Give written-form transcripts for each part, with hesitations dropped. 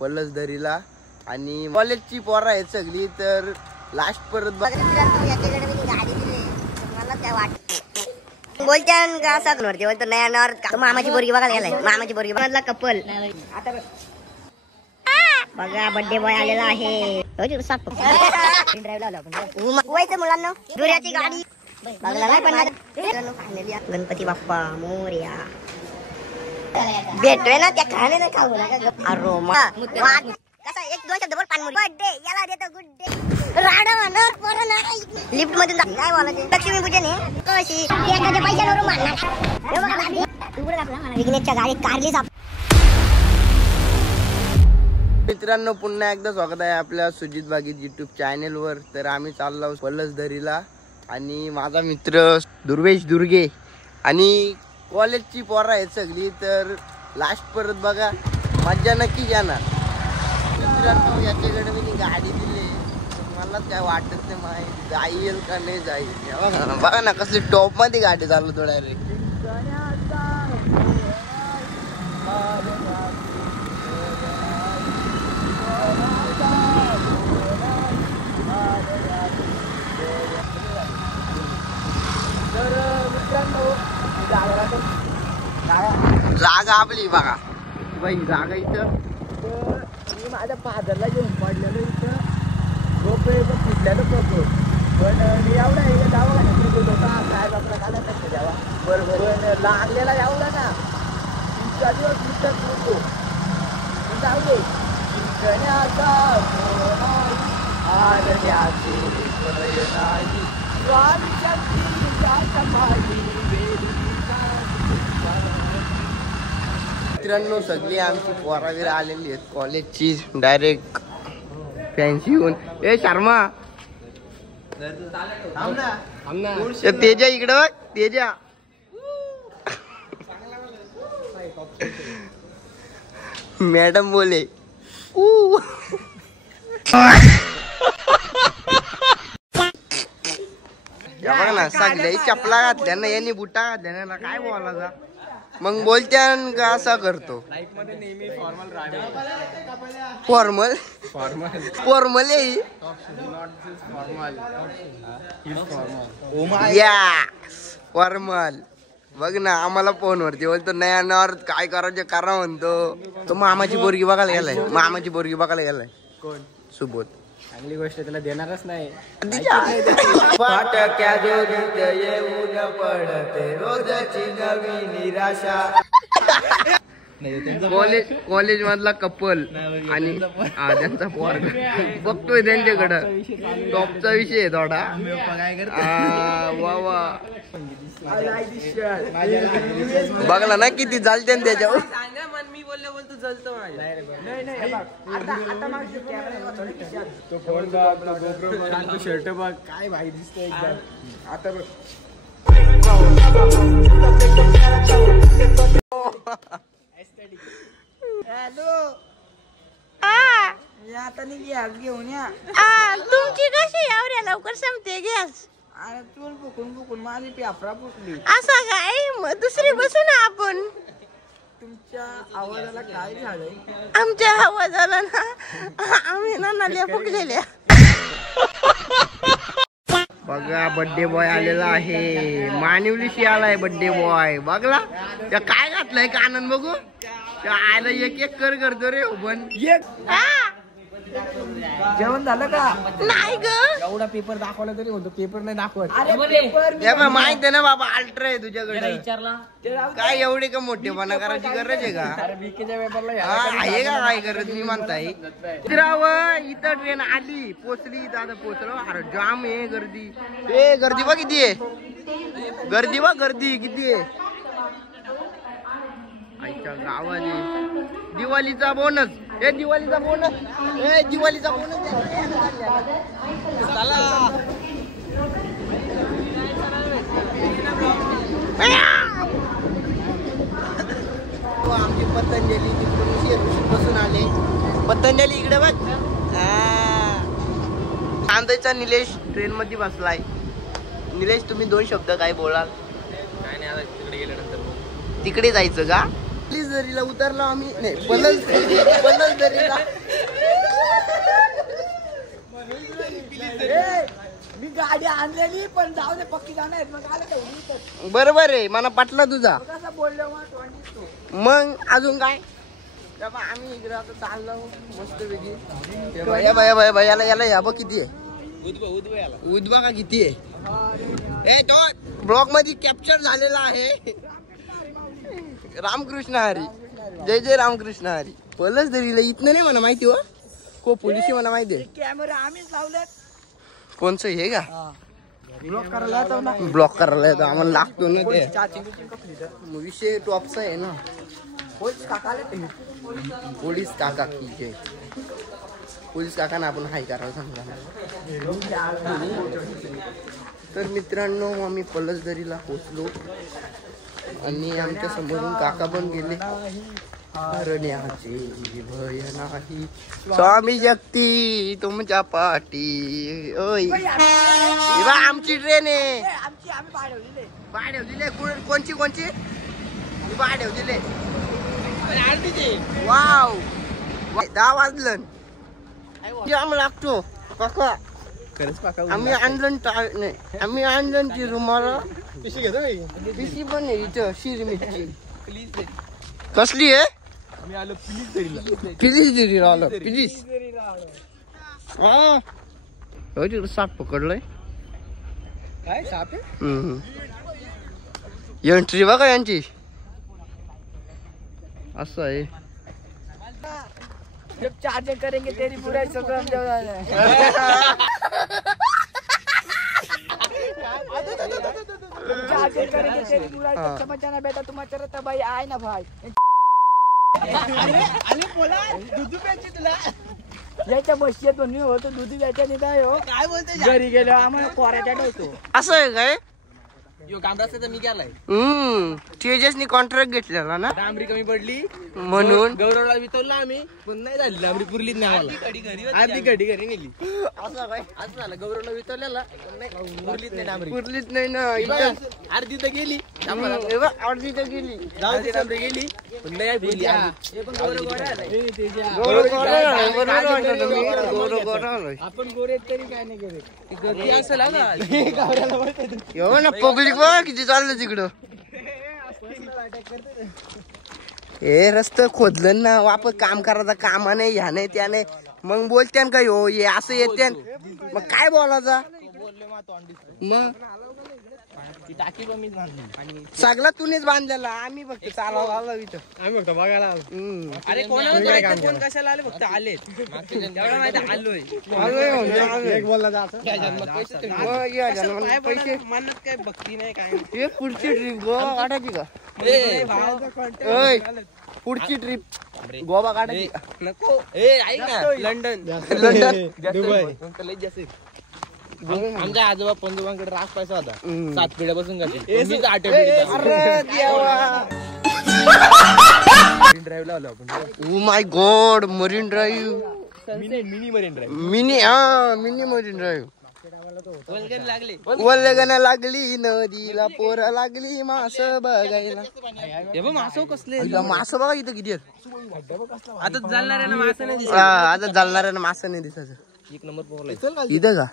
पलसदरीला आणि कॉलेजची पोरं आहेत सगळी तर लास्ट परत बोलत्यान का साखरवरती बोलतो नाही येणार का मामाची बोरगी बघायला गेलाय मामाची बोरगी बघायला कपल आता बघा बर्थडे बॉय आलेला आहे मुलांना दुर्याची गाडी बघला नाही पण गणपती बाप्पा मोरया भेटतोय ना त्या खाण्याला खाऊ नका अरोमा कसा एक दोन शब्द बोल पानमुरी बर्थडे याला देतो गुड डे राडा म्हणणार पोरं नाही लिफ्ट मध्ये काय बोलायचे लक्ष्मी पूजन आहे कशी एखाद्या पैशावर मारणार हे बघा गाडी उघडं टाकला मला विघ्नेशच्या गाडी कारली साप. मित्रांनो पुन्हा एकदा स्वागत आहे आपल्या सुजित बागीत युट्यूब चॅनल वर. तर आम्ही चाललो पलसदरीला आणि माझा मित्र दुर्वेश दुर्गे आणि कॉलेजची पोरं आहेत सगळी तर लास्ट परत बघा मज्जा नक्की येणार. मित्रांनो याच्याकडे मी गाडी दिली मला काय वाटत नाही माहिती जाईल का नाही जाईल बघा ना कसली टॉप मध्ये गाडी चालू थोड्या रे. जागा आपली बघा बाई जागा इथं मी माझ्या फादरला घेऊन पडलेलो इथं रोप फुटल्यानं पडतो पण मी एवढा आहे जावा काय आपला काढायला द्यावा बरोबर लागलेला एवढा ना 3 दिवस इथंच होतो जाऊ दे मित्रांनो सगळी आमची पोरावीर आलेली आहेत कॉलेजची डायरेक्ट फॅन्सी येऊन. ए शर्मा तेजा इकडं बघ तेजा मॅडम बोले बघ ना सगळ्या चपला घातल्या ना यांनी बुटा घातल्या ना काय बोलायचा मग बोलत्यान का असा करतो फॉर्मल फॉर्मल या फॉर्मल बघ ना आम्हाला फोनवरती बोलतो नाही येणार काय करायचं करा म्हणतो. तो मामाची बोरगी बघायला गेलाय मामाची बोरगी बघायला गेलाय कोण सुबोध चांगली गोष्ट त्याला देणारच नाही. फाटक्या जोडीत येऊन पडते रोजची नवी निराशा. कॉलेज मधला कपल आणि त्यांचा पोरगा बघतोय त्यांच्याकडं टॉपचा विषय आहे थोडा वा वा बघला ना किती चालते त्याच्यावर मी बोलतो जलतो शर्ट बघ काय भाई दिसतोय एकदम आता बघ आता गॅस घेऊन या तुमची कशी एवढ्या लवकर संपते गॅस अरे चूल बुकून माझी पेपरा फुटली असा काय दुसरी बसू ना आपण. तुमच्या आवाजाला काय झालंय आमच्या आवाजाला ना आम्ही ना नल्या फुकलेल्या. बघा बर्थडे बॉय आलेला आहे मानिवलीशी आलाय बर्थडे बॉय बघला त्या काय घातलंय कानन बघू त्या आयला एक एक करतो रे पण जेवण झालं का नाही ग एवढा पेपर दाखवला तरी होतो पेपर नाही दाखवत. माहित आहे ना बाबा अल्ट्रा आहे तुझ्याकडे विचारला काय एवढी का मोठेपणा करायची गरज आहे का बीकेच्या पेपरला आहे का काय गरज मी म्हणताय. इथं ट्रेन आली पोचली इथं आता पोचलो अरे जाम आहे गर्दी ए गर्दी बघ किती आहे गर्दी बघ गर्दी किती आहे आईच्या गावाने दिवाळीचा बोनस ए दिवाळीचा बोनस ए दिवाळीचा बोनस आमची पतंजली तिकडून बसून आले पतंजली इकडे बघ चांदईचा निलेश ट्रेन मध्ये बसलाय. निलेश तुम्ही 2 शब्द काय बोलाल. काय नाही आता तिकडे गेल्यानंतर तिकडे जायचं का पल्लीस दरीला उतरलो आम्ही, नाही पलस दरीला. मी गाडी आणलेली पण जाऊ दे पक्की जाणार मग आलं का बरोबर आहे, मला पटला तुझा. कसं बोललो मग मग अजून काय तेव्हा आम्ही इकडे आता चाललो मस्त पैकी. याला या बघ किती आहे, उद्वा का किती आहे. तो ब्लॉग मध्ये कॅप्चर झालेला आहे. रामकृष्ण हरी, जय जय रामकृष्ण हरी. पलस दरीला इथनं नाही म्हणा माहिती हो, को पोलिस म्हणा माहिती आहे. कॅमेरा आम्हीच लावलेत. कोणचं हे का ब्लॉक करायला येतो ना. ब्लॉक करायला येतो आम्हाला, लागतो ना ते. विषय टॉपचा आहे ना. पोलीस काकाले पोलीस काका की जय. पोलीस काकांना आपण हाय करायला सांगला. तर मित्रांनो आम्ही पलसदरीला पोचलो आणि आमच्या समोरून काका पण गेले. हरण्याचे भय नाही स्वामी शक्ती तुमच्या पाठी. ओय आमची ट्रेन आहे. आमची आम्ही पाडवली बाढेवले कोणची बाढेवले. वाव 10 वाजलं जाम लागतो काका. आम्ही आणलं नाही, आम्ही आणलं ती रुमाला पिशी पण आहे इथं शिरमिरची. कसली आहे पिलीस दिली आलो पिलीस. हा साप पकडलंय काय साप एंट्री बघा यांची असं आहे. जब चार्जिंग करेंगे तेरी बुराई सब हम चार्जिंग करेंगे तेरी बुराई सब समझ जाना बेटा. तुम्हारा रहता भाई आए ना भाई. अरे बोला दूध प्यायची तुला. याच्या बसचे तो नाही होतो दूध प्यायच्या नाही काय हो. काय बोलते घरी गेलो आम्हाला कोऱ्याच्या ठेवतो. असं आहे काय. यो कामराज तर मी केलाय. तेजसनी कॉन्ट्रॅक्ट घेतलेला ना, डांबरी कमी पडली म्हणून गौरवला वितवला आम्ही, पण नाही झाली डांबरी पुरलीच नाही आम्हाला. अर्धी घडी घरी नेली. असं काय असं झालं गौरवला वितवलेला पण नाही पुरलीच नाही डांबरी. पुरलीच नाही ना इथं. अर्धी तर गेली अर्धी तर गेली. जाऊ दे डांबरी गेली पण नाही पुरली. आपण गोरे तरी काय नाही करत. असं ना पब्लिक बघा किती चाललं तिकडं. हे रस्ते खोदलं ना वापस काम करायचं कामा नाही ह्या नाही त्या नाही. मग बोलत्यान का हो हे असं येते मग काय बोलायचा. मग टाकी पण मीच बांधली. सगळा तूनेच बांधलेला, आम्ही फक्त चालावं आलो इथं. आम्ही फक्त बघायला आलो. अरे कोणाला कोण कशाला आले फक्त आले एवढं माहिती आलोय. पैसे मनात काय भक्ती नाही काय. एक पुढची ट्रिप गोवा काढायची का. पुढची ट्रिप गोवा काढायची नको. ऐक ना लंडन लंडन आमच्या आजोबा पंजोबांकडे रास पैसा होता. 7 पिढ्यापासून करते. ड्राईव्ह लावला आपण. Oh my God Marine Drive. Mini Marine Drive. Mini Marine Drive. वल्गना लागली नदीला पोरा लागली मास बघायला. मास कसले मास बघा इथं किती आहेत. आता जालणाऱ्याला मास नाही आता जालणाऱ्यानं मास नाही दिसायचं. एक नंबर पोहला इथं का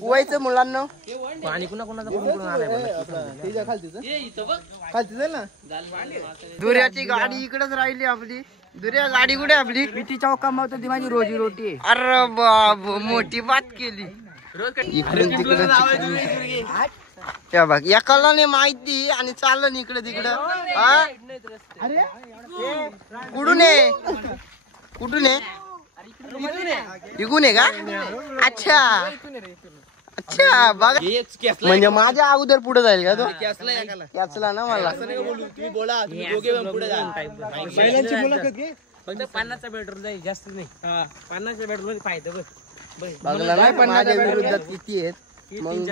पोहायचं मुलांना. पाणी कुणा कुणाचं दुर्याची गाडी इकडेच राहिली आपली. दुर्या गाडी कुठे आपली. किती चौकामात ती माझी रोजी रोटी. अरे बाबू मोठी बात केली. इकडून तिकडे या बघ एकाला नाही माहिती आणि चाललं इकडे तिकडं. कुठून आहे कुठून आहे इकून आहे का. अच्छा अच्छा बघा म्हणजे माझ्या अगोदर पुढे जाईल का तो. कॅचला ना मला. तुम्ही बोला पुढे जा. फक्त 50चा पेट्रोल जाईल जास्त नाही. 50च्या पेट्रोल फायदा बघला ना माझ्या विरोधात किती आहेत. मग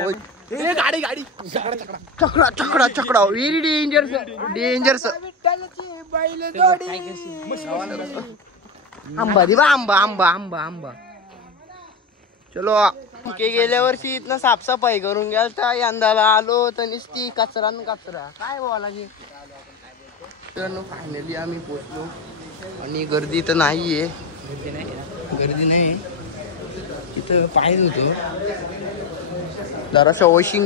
गाडी गाडी चकडा चकडा चकडा व्हेरी डेंजरस. आंबा दिवा आंबा आंबा आंबा आंबा. चलो तिथे गेल्या वर्षी इथनं साफसफाई करून गेल तर यंदाला आलो तर नुसती कचरा न कचरा काय बोला की. मित्रांनो फायनली आम्ही पोचलो आणि गर्दी तर नाहीये, गर्दी नाही. इथं पाहिजे होतं जरासं वॉशिंग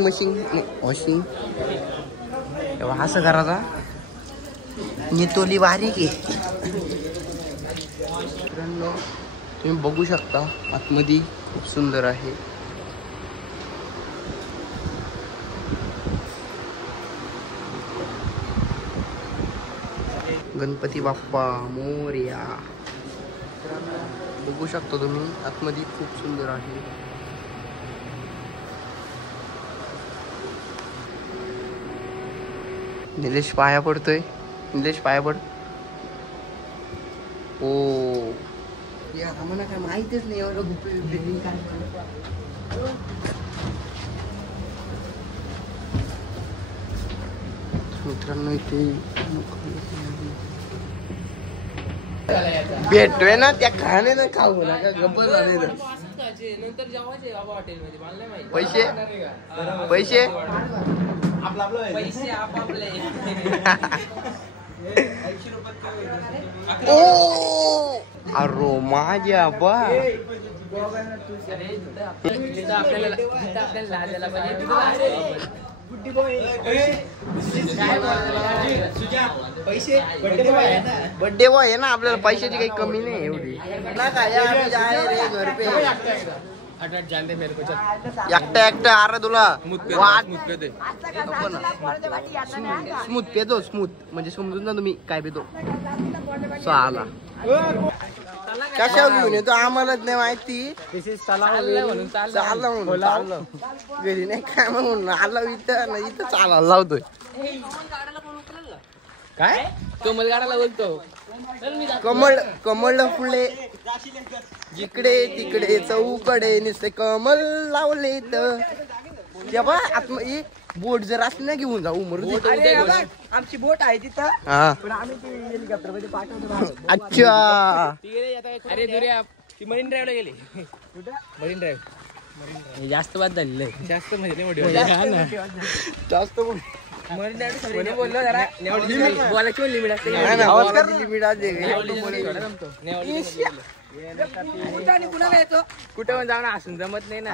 तेव्हा असं करायचा. नितोली बारीक आहे मित्रांनो, तुम्ही बघू शकता आतमध्ये खूप सुंदर आहे. गणपती बाप्पा मोरया बघू शकता तुम्ही आतमध्ये खूप सुंदर आहे. निलेश पाया पडतोय, निलेश पाया पड. ओ आम्हाला काय माहितीच नाही एवढं गुप्पे काय. मित्रांनो इथे भेटतोय ना त्या खाणे ना खाऊ नका गप्प झाले ना. पैसे पैसे ओ अरो माझ्या बा बर्थडे बॉय आहे ना आपल्याला, पैशाची काही कमी नाही एवढी ना. काय रे घर पे एकटा एकटा अरे तुला स्मूथ पेतो, स्मूथ म्हणजे समजून ना तुम्ही काय पेतो. चाला कशावर घेऊन येतो आम्हालाच नाही माहिती. चाललं म्हणून चाललं घरी नाही काय म्हणून आला इथं इथं चालायला लावतोय. काय कमल गाडाला बोलतो कमळ फुले जिकडे तिकडे चौकडे नुसते कमल लावले तर बोट जर असली ना घेऊन जाऊ मरू. आमची बोट आहे तिथं, हा पण आम्ही ती हेलिकॉप्टर मध्ये पाठवतो. अच्छा अरे दुर्या ती मरीन ड्राईव्हला गेली. मरीन ड्राईव्ह जास्त बाद झालेलं आहे, जास्त म्हणजे मोठी जास्त मरीन ड्राईव्ह बोललो जरा बोलायची लिमिट असते. कुठे पण जाऊन असून जमत नाही ना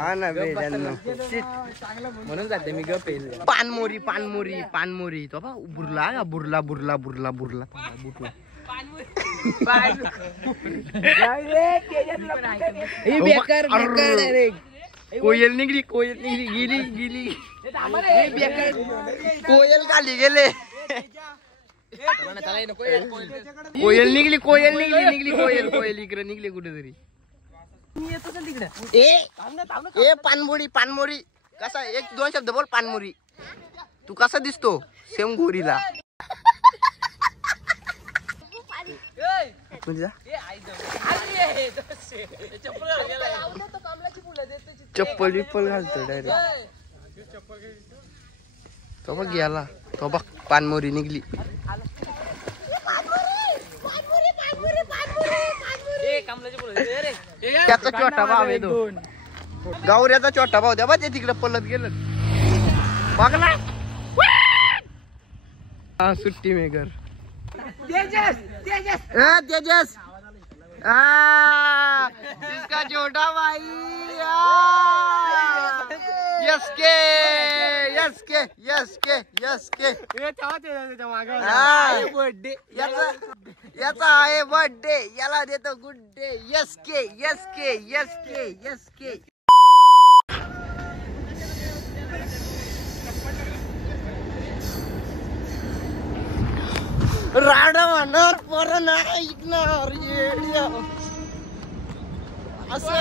म्हणून जाते मी गप येईल. पानमोरी पानमोरी पानमोरी तो बुरला का बुरला बुरला बुरला बुरला बुरला कोयल निघली, कोयल निघली गेली गेली कोयल खाली गेले. कोयल निघली, कोयल निघली निघली कोयल कोयल इकडे निघली कुठेतरी. ए पानमोरी पानमोरी कसा एक दोन शब्द बोल. पानमोरी तू कसा दिसतो सेम गोरीला. चप्पल बिप्पल घालतो डायरेक्ट. तो बघ गेला, तो बघ पानमोरी निघली. त्याचा छोटा भाव आहे तो, गावऱ्याचा छोटा भाव द्या बा. ते तिकडे पलत गेलं बघ ना. हा सुट्टी मेकर तेजस इसका छोटा भाई. यस के यस के यस के यस के याचा आहे बर्थडे, याला देतो गुड डे. यस के यस के यस के यस के. राडा म्हणणार पर नाही ऐकणार असं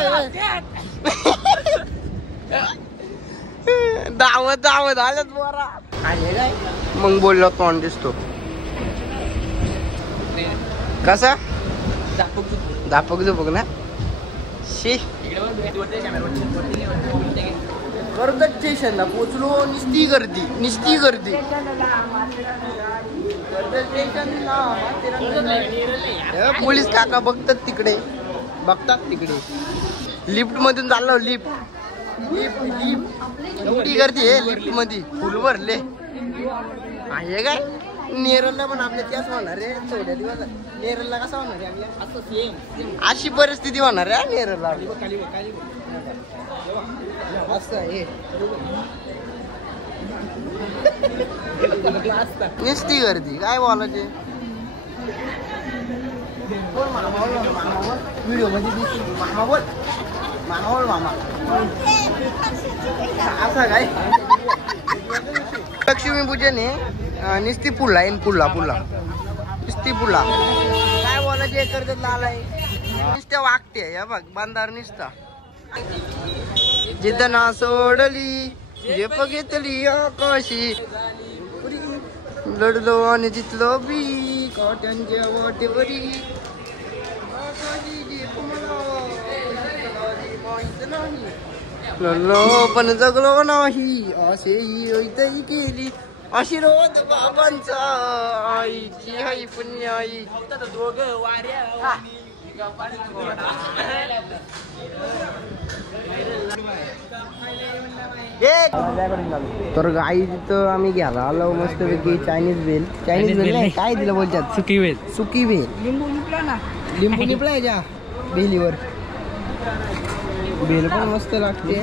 दावत दावत आलंच बरा. मग बोललो तोंड दिसतो कसा दापक झोपक ना. शी कर्जत स्टेशनला पोचलो. निस्ती गर्दी निस्ती गर्दी. पोलीस काका बघतात तिकडे, बघतात तिकडे. लिफ्ट मधून चाललो. लिफ्ट लिफ्ट लिफ्ट एवढी गर्दी आहे लिफ्ट मध्ये, फुल भरले आहे काय. नेरलला पण आपल्या त्याच होणार आहे थोड्या दिवस. नेरलला कसा होणार आहे आपल्या असं सेम अशी परिस्थिती होणार आहे नेरलला. असं आहे नुसती गर्दी काय बोलायचे. व्हिडिओ मध्ये मामा बोल मामा बोल मामा असं काय. लक्ष्मीपूजन आहे नुसती पुल्ला येईन पुल्ला नुसती पुल्ला काय बोलायचे करतात लालाय नुसत्या वागते या बघ बांधार निसता जिथं ना सोडली जे घेतली कशी लढलो आणि जितलो बी कॉटनच्या वाटेवरी लढलो पण जगलो नाही असेही ओईतही केली आशीर्वाद बाबांचा आईची आई पुण्य आई. तर गाई तिथं आम्ही घ्यायला आलो मस्त पैकी चायनीज बेल नाही काय दिलं बोलतात सुकी बेल लिंबू निपला याच्या बेलीवर. बेल पण मस्त लागते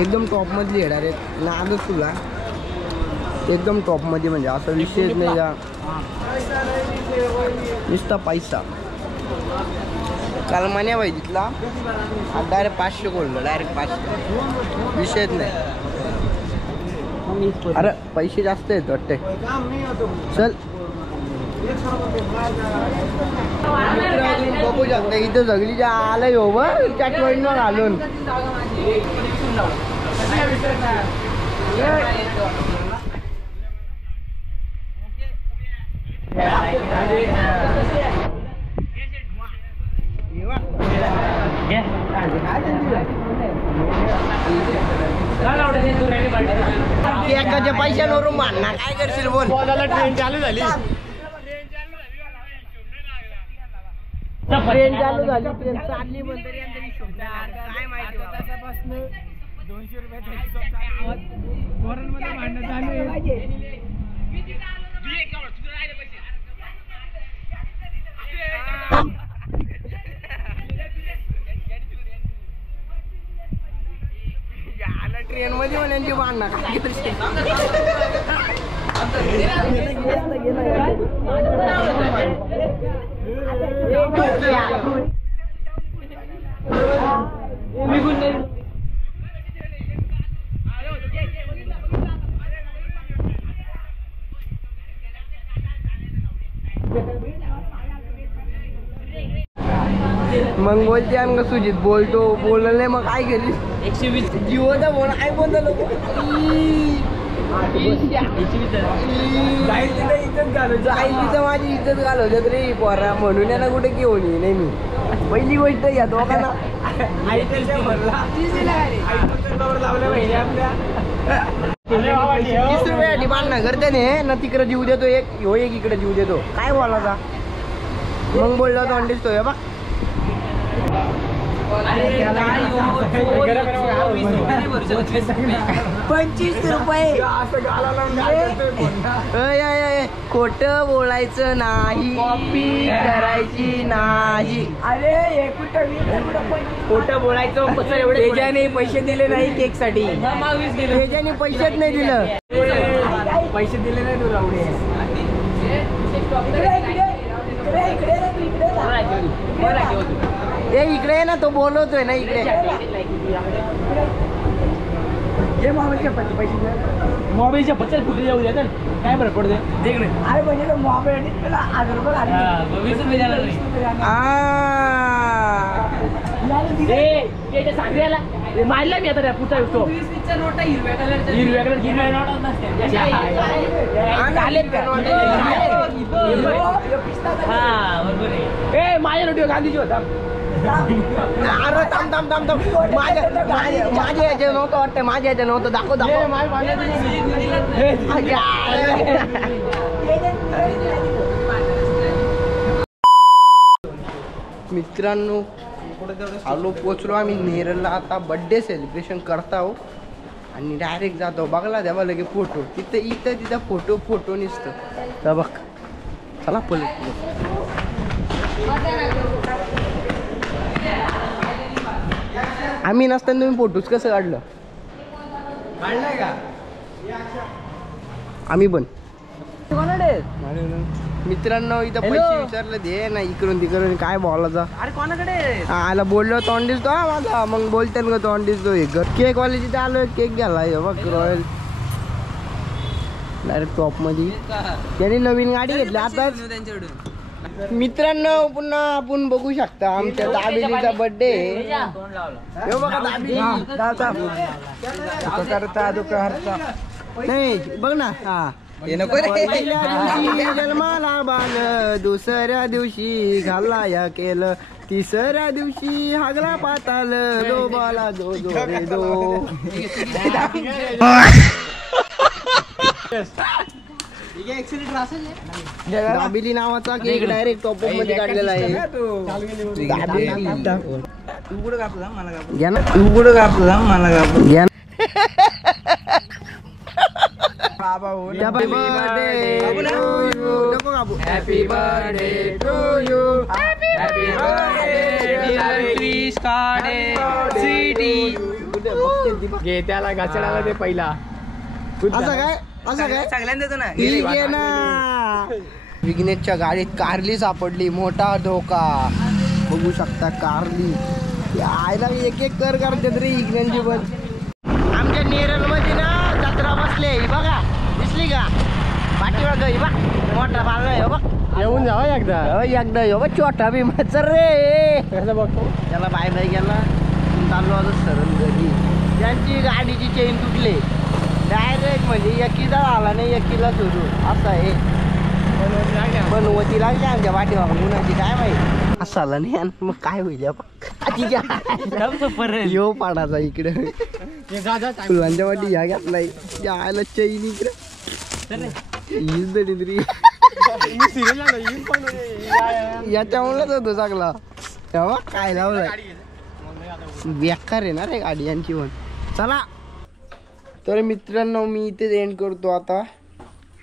एकदम टॉप मधली येणार आहेत नादच तुला एकदम टॉप मध्ये म्हणजे असा विषयच नाही का नुसता पैसा. काल मान्या पाहिजे तिथला डायरेक्ट 500 बोललो डायरेक्ट 500 विषयच नाही. अरे पैसे जास्त आहेत वाटते चल बघू शकता इथं सगळी ज्या आलंय हो चाटवडीवर घालून एकाच्या पैशांवरून मानणार काय करशील बोल. ट्रेन चालू झाली ट्रेन चालली पण तरी काय माहिती 200 रुपये भांडण चालू ट्रेन मध्ये म्हणायची भांडणं काय मग बोलते आम सुजित बोलतो बोललं नाही मग काय केली 120 जीवचा बोल काय बोलतो लोक तिथं माझी इज्जत घालवतात रे पोरा म्हणून यांना कुठे घेऊन ये नाही मी. पहिली गोष्ट या दोघांना 30 रुपयासाठी भांडणं करते ना तिकडे जीव देतो एक इकडे जीव देतो काय बोलायचा. मग बोललो होतो अंडीच बा 25 रुपये. खोट बोलायचं नाही कॉपी करायची नाही. अरे खोट बोलायचं कसं एवढं तेजाने पैसे दिले नाही केक साठी तेजाने पैसेच नाही दिलं पैसे दिले नाही तू रावडे. ए इकडे ना तो बोलवतोय ना इकडे मोबाईलच्या 50 फुटे जाऊ द्या काय बरं पडते तिकडे. अरे म्हणजे मोबाईल सांगण्याला मारला मी आता पुढचा येतो हिरव्या ए माझ्या नोटीवर गांधीजी होता. अरे थांब माझ्या याच्या नव्हतं वाटतं माझ्या याच्या नव्हतं दाखव मित्रांनो आलो पोचलो आम्ही नेरलला आता बर्थडे सेलिब्रेशन करता हो आणि डायरेक्ट जातो बघला द्यावा लगे फोटो तिथं फोटो निसतं तर बघ चला पलट आम्ही नसताना तुम्ही फोटोज कसं काढलं आम्ही पण मित्रांनो इथं पैसे विचारलं दे ना इकडून तिकडून काय बोलायचं अरे कोणाकडे आला बोललो तोंड दिसतो हा माझा मग बोलते ना तोंड दिसतो केक वाले तिथे आलो केक घ्यायला बघ रॉयल डायरेक्ट टॉप मध्ये त्यांनी नवीन गाडी घेतली आता मित्रांनो पुन्हा आपण बघू शकता आमच्या दाबेलीचा बर्थडे बघा नाही बघ ना हा पहिल्या दिवशी जन्माला बाल दुसऱ्या दिवशी घाला या केलं तिसऱ्या दिवशी हागला पाताल दो बाला दो दो रे दो दाबेली नावाचा केक डायरेक्ट टॉप मध्ये काढलेला आहे तू कुठं कापला मला कापला घ्या ना तू कुठं कापला मला कापला घ्या ना बाबा Happy birthday to you. नको कापू. Happy birthday to you happy birthday dear Krish काडे स्वीटी घे त्याला गाचडाला दे पहिला असं काय सगळ्यांदा देतो ना ठीक आहे ना विघ्नेशच्या गाडीत कारली सापडली मोठा धोका बघू शकता कारली आयला एक एक कर करते तरी विघ्नेशची पण आमच्या नेरळ मध्ये ना जत्रा बसले बघा दिसली का पाठीवर गई बा मोठा बाल आहे बघ येऊन जावा एकदा हो बघ छोटा बी मचर रे कसं बघतो त्याला बाय बाय गेला चाललो आता सरळ घरी त्यांची गाडीची चेन तुटली डायरेक्ट म्हणजे एकीचा आला नाही एकीला सुरू असं आहे बनवती लागली आमच्या पाठीमागून मुलांची काय माहिती असं आला नाही आणि मग काय होईल यो पाडाचा इकडे फुलांच्या वाटी ह्या घेतलाय यायला चैन इकडे याच्यामुळेच होतो चांगला तेव्हा काय लावलाय बेकार आहे ना रे गाडी यांची पण चला तर मित्रांनो मी इथेच एंड करतो आता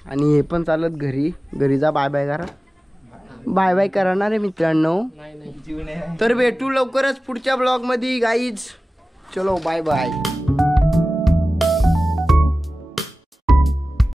आणि हे पण चालत घरी जा बाय बाय करा ना रे मित्रांनो तर भेटू लवकरच पुढच्या ब्लॉग मध्ये गाईज चलो बाय बाय